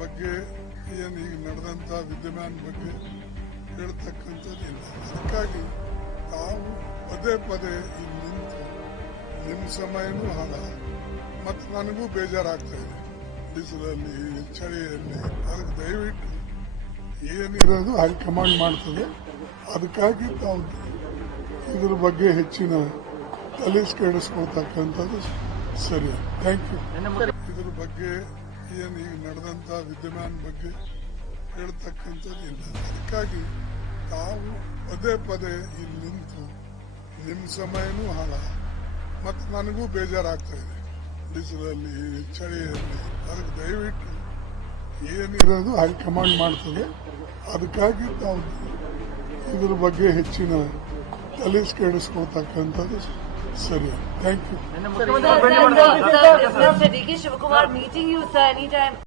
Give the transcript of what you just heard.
ಬಗ್ಗೆ ಏನು ಈಗ ನಡೆದಂತ ವಿದ್ಯಮಾನ ಬಗ್ಗೆ ಹೇಳ್ತಕ್ಕಂಥದ್ದಿಲ್ಲ. ಅದಕ್ಕಾಗಿ ತಾವು ಪದೇ ಪದೇ ಇಲ್ಲಿ ನಿಂತು ನಿಮ್ಮ ಸಮಯನೂ ಹಾಳ ಮತ್ತು ನನಗೂ ಬೇಜಾರಾಗ್ತಾ ಇದೆ. ಬಿಸಿಲಲ್ಲಿ ಚಳಿಯಲ್ಲಿ ಅದಕ್ಕೆ ದಯವಿಟ್ಟು ಏನಿರೋದು ಹೈಕಮಾಂಡ್ ಮಾಡ್ತದೆ. ಅದಕ್ಕಾಗಿ ತಾವು ಇದ್ರ ಬಗ್ಗೆ ಹೆಚ್ಚಿನ ತಲೆಸ್ ಕೆಡಿಸ್ಕೊಳ್ತಕ್ಕಂಥದ್ದು ಸರಿ. Thank you. ಇದ್ರ ಬಗ್ಗೆ ಏನು ಈಗ ನಡೆದಂತ ವಿದ್ಯಮಾನ ಬಗ್ಗೆ ಹೇಳ್ತಕ್ಕಂಥದ್ದಿಲ್ಲ. ಅದಕ್ಕಾಗಿ ತಾವು ಪದೇ ಪದೇ ಇಲ್ಲಿ ನಿಂತು ನಿಮ್ಮ ಸಮಯನೂ ಹಾಳ ಮತ್ತು ನನಗೂ ಬೇಜಾರಾಗ್ತಾ ಇದೆ. ಬಿಸಿಲಲ್ಲಿ ಚಳಿಯಲ್ಲಿ ಅದಕ್ಕೆ ದಯವಿಟ್ಟು ಏನಿರೋದು ಹೈಕಮಾಂಡ್ ಮಾಡ್ತದೆ. ಅದಕ್ಕಾಗಿ ತಾವು ಇದ್ರ ಬಗ್ಗೆ ಹೆಚ್ಚಿನ ತಲೆಸ್ ಕೆಡಿಸ್ಕೊಳ್ತಕ್ಕಂಥದ್ದು ಸರಿ. Thank you. Sir, DK Shivakumar meeting you, sir, anytime.